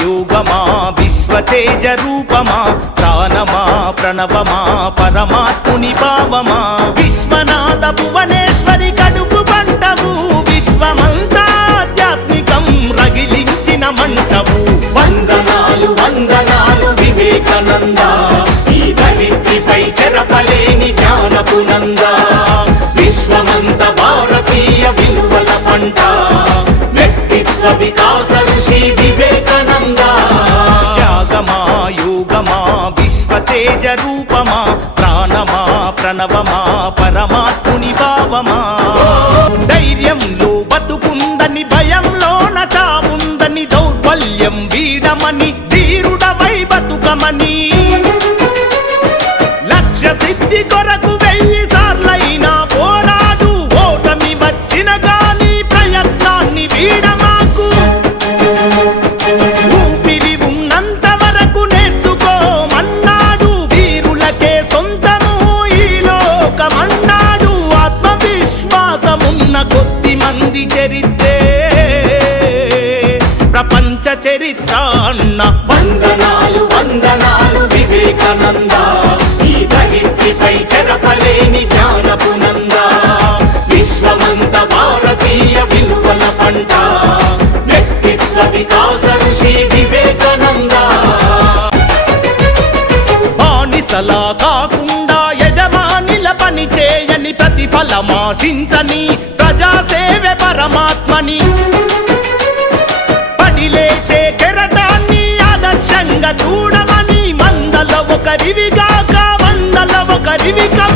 యోగమా విశ్వతేజ రూపమా ప్రాణమా ప్రణవమా పరమాత్ముని భావమా విశ్వనాథ భువనేశ్వరి కడుపు పంటవు విశ్వమంతా ఆధ్యాత్మికం రగిలించిన మంటవు వందనాలు వందనాలు వివేకానంద ఈ ధరిత్రిపై చెరపలేని జ్ఞానపు నంద విశ్వమంత భారతీయ విలువల పంట వ్యక్తిత్వ వికాస ఋషి వివేకానంద త్యాగమా యోగమా విశ్వతేజ రూపమా ప్రాణమా ప్రణవమా పరమాత్ముని భావమా ధైర్యంలో బతుకుందని భయంలోన చావుందని దౌర్బల్యం వీడమని ధీరుడవై బతుకమని లక్ష్య సిద్ధి కొరకు 1000 సార్లైనా పోరాడు ఓటమి వచ్చిన గాని ప్రయత్నాన్ని వీడమాకు ఊపిరి ఉన్నంత వరకు నేర్చుకోమన్నాడు వీరులకే సొంతము ఈ లోకమన్నాడు ఆత్మవిశ్వాసమున్న కొద్ది మంది చరిత్రే ప్రపంచ చరిత్ర అన్న వందనాలు వందనాలు వివేకానంద ఈ ధరిత్రిపై చెరపలేని జ్ఞానపు నంద విశ్వమంత భారతీయ విలువల పంట వ్యక్తిత్వ వికాస ఋషి వివేకానంద బానిసలా కాకుండా యజమానిల పని చేయని ప్రతిఫలమాశించని ప్రజాసేవే పరమాత్మని పడిలేచే కెరటాన్ని ఆదర్శంగా చూడమని మందల ఒకరివిగాక వందల ఒకరివిగా